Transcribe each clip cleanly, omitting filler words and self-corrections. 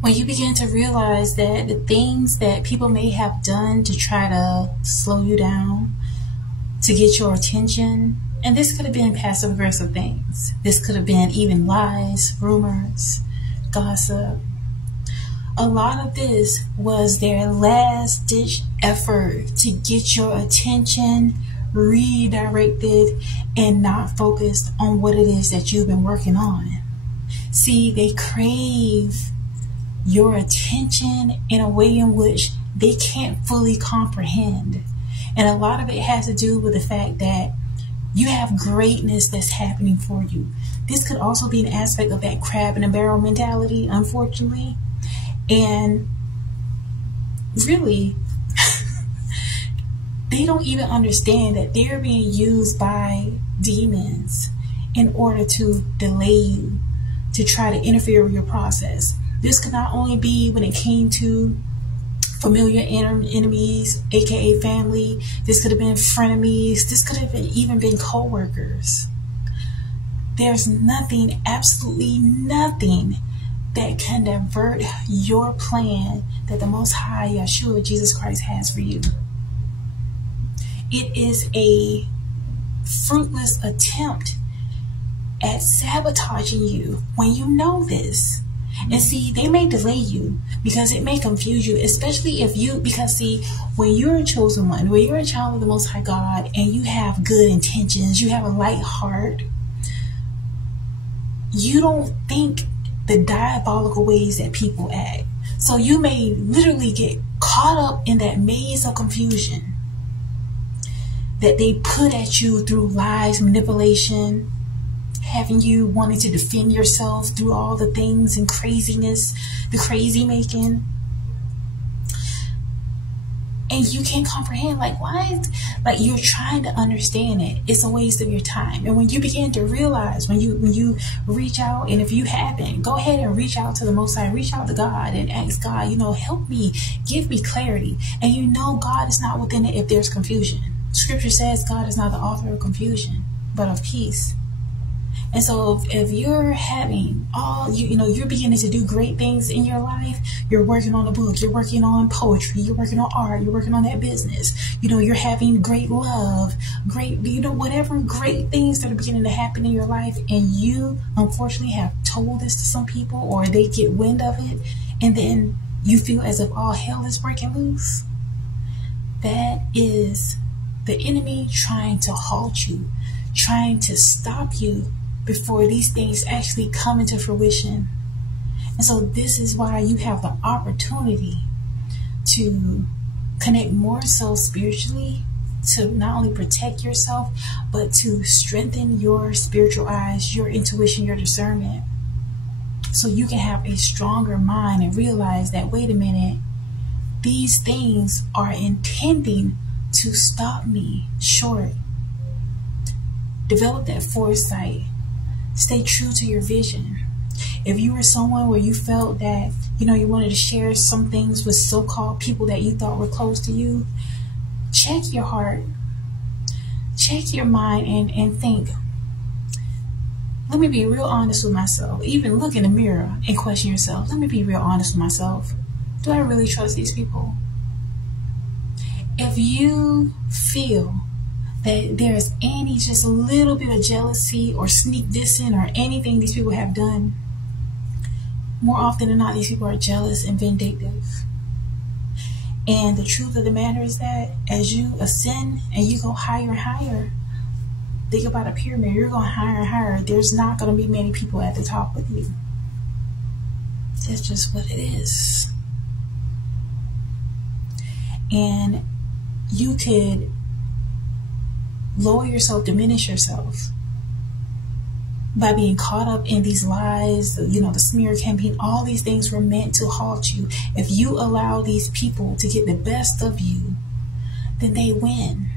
When you begin to realize that the things that people may have done to try to slow you down, to get your attention, and this could have been passive aggressive things. This could have been even lies, rumors, gossip. A lot of this was their last ditch effort to get your attention redirected and not focused on what it is that you've been working on. See, they crave your attention in a way in which they can't fully comprehend. And a lot of it has to do with the fact that you have greatness that's happening for you. This could also be an aspect of that crab in a barrel mentality, unfortunately. And really, they don't even understand that they're being used by demons in order to delay you, to try to interfere with your process. This could not only be when it came to familiar enemies, aka family. This could have been frenemies. This could have even been co-workers. There's nothing, absolutely nothing, that can divert your plan that the Most High Yeshua Jesus Christ has for you. It is a fruitless attempt at sabotaging you when you know this. And see, they may delay you because it may confuse you, especially if you, because see, when you're a chosen one, when you're a child of the Most High God and you have good intentions, you have a light heart, you don't think the diabolical ways that people act. So you may literally get caught up in that maze of confusion that they put at you through lies, manipulation, having you wanting to defend yourself through all the things and craziness, the crazy making. And you can't comprehend, like, why? Like, you're trying to understand it. It's a waste of your time. And when you begin to realize, when you reach out, and if you haven't, go ahead and reach out to the Most High, reach out to God and ask God, help me, give me clarity. And God is not within it if there's confusion. Scripture says God is not the author of confusion, but of peace. And so if you're having you're beginning to do great things in your life, you're working on a book, you're working on poetry, you're working on art, you're working on that business, you're having great love, whatever great things that are beginning to happen in your life, and you unfortunately have told this to some people, or they get wind of it, and then you feel as if all hell is breaking loose. That is the enemy trying to halt you, trying to stop you before these things actually come into fruition. And so this is why you have the opportunity to connect more so spiritually, to not only protect yourself, but to strengthen your spiritual eyes, your intuition, your discernment, so you can have a stronger mind and realize that, wait a minute, these things are intending to stop me short. Develop that foresight. Stay true to your vision. If you were someone where you felt that, you wanted to share some things with so-called people that you thought were close to you, check your heart, check your mind, and think, let me be real honest with myself. Even look in the mirror and question yourself. Let me be real honest with myself. Do I really trust these people? If you feel that there's any just a little bit of jealousy or sneak dissing or anything these people have done, more often than not, these people are jealous and vindictive. And the truth of the matter is that as you ascend and you go higher and higher, think about a pyramid, you're going higher and higher. There's not going to be many people at the top with you. That's just what it is. And you could lower yourself, diminish yourself by being caught up in these lies, the smear campaign. All these things were meant to halt you. If you allow these people to get the best of you, then they win.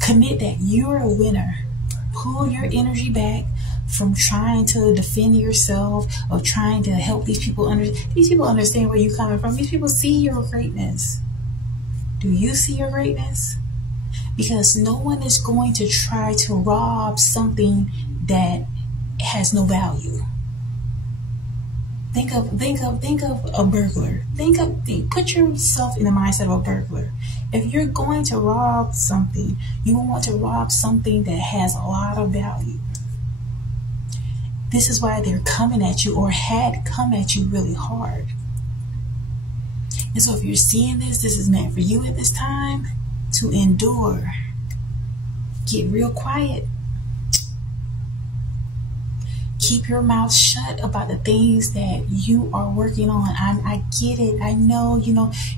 Commit that you're a winner. Pull your energy back from trying to defend yourself, of trying to help these people. These people understand where you're coming from. These people see your greatness. Do you see your greatness? Because no one is going to try to rob something that has no value. Think of a burglar. Put yourself in the mindset of a burglar. If you're going to rob something, you want to rob something that has a lot of value. This is why they're coming at you, or had come at you really hard. And so if you're seeing this is meant for you at this time to endure. Get real quiet. Keep your mouth shut about the things that you are working on. I get it. I know,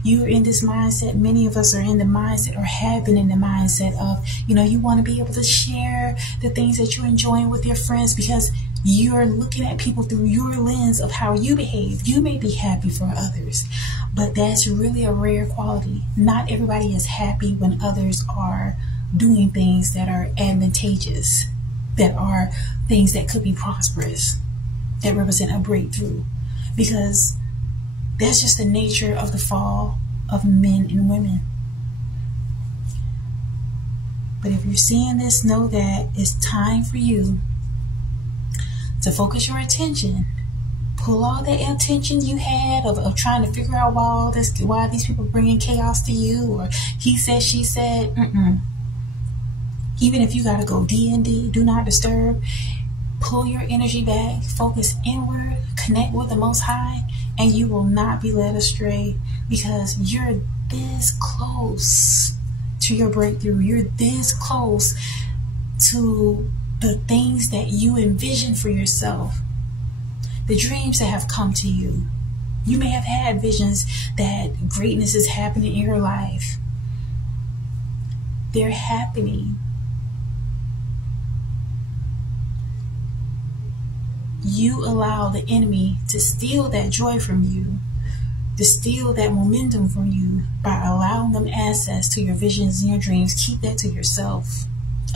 you're in this mindset. Many of us are in the mindset, or have been in the mindset of, you want to be able to share the things that you're enjoying with your friends because you're looking at people through your lens of how you behave. You may be happy for others, but that's really a rare quality. Not everybody is happy when others are doing things that are advantageous, that are things that could be prosperous, that represent a breakthrough, because that's just the nature of the fall of men and women. But if you're seeing this, know that it's time for you to focus your attention. Pull all that attention you had of trying to figure out why these people bringing chaos to you, or he said, she said. Even if you got to go D&D, do not disturb, pull your energy back, focus inward, connect with the Most High, and you will not be led astray, because you're this close to your breakthrough. You're this close to the things that you envision for yourself, the dreams that have come to you. You may have had visions that greatness is happening in your life. They're happening. You allow the enemy to steal that joy from you, to steal that momentum from you by allowing them access to your visions and your dreams. Keep that to yourself.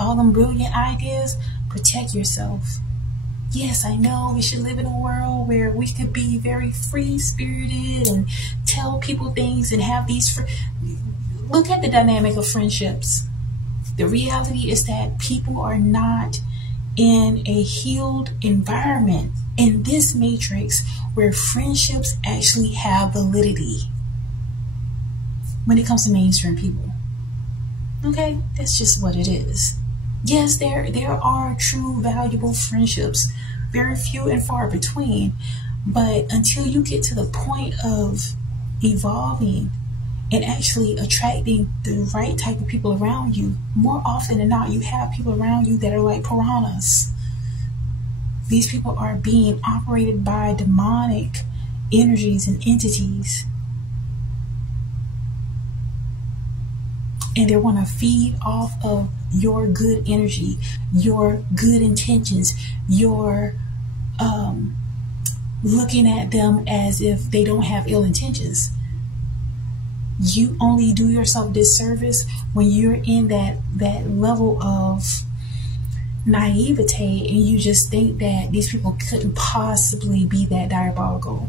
All them brilliant ideas, protect yourself. Yes, I know we should live in a world where we could be very free-spirited and tell people things and have these look at the dynamic of friendships. The reality is that people are not in a healed environment in this matrix where friendships actually have validity when it comes to mainstream people. Okay, that's just what it is. Yes, there are true valuable friendships, very few and far between, but until you get to the point of evolving and actually attracting the right type of people around you, more often than not, you have people around you that are like piranhas. These people are being operated by demonic energies and entities. And they want to feed off of your good energy, your good intentions, your looking at them as if they don't have ill intentions. You only do yourself disservice when you're in that level of naivete and you just think that these people couldn't possibly be that diabolical.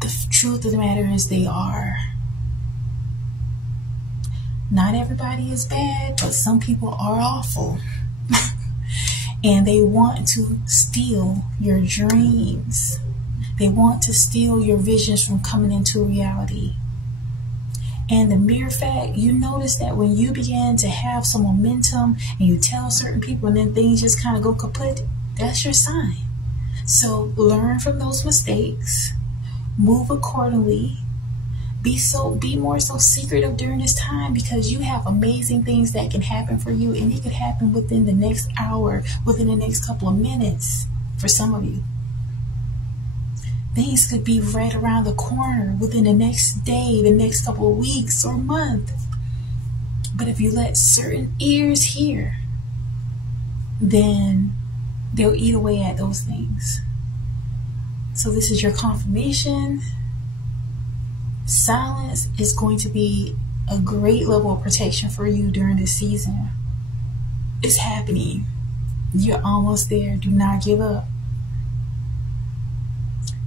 The truth of the matter is they are. Not everybody is bad, but some people are awful. And they want to steal your dreams. They want to steal your visions from coming into reality. And the mere fact, you notice that when you begin to have some momentum and you tell certain people and then things just kind of go kaput, that's your sign. So learn from those mistakes, move accordingly, be more so secretive during this time, because you have amazing things that can happen for you, and it could happen within the next hour, within the next couple of minutes for some of you. Things could be right around the corner within the next day, the next couple of weeks or month. But if you let certain ears hear, then they'll eat away at those things. So this is your confirmation. Silence is going to be a great level of protection for you during this season. It's happening. You're almost there. Do not give up.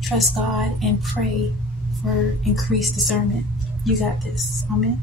Trust God and pray for increased discernment. You got this. Amen.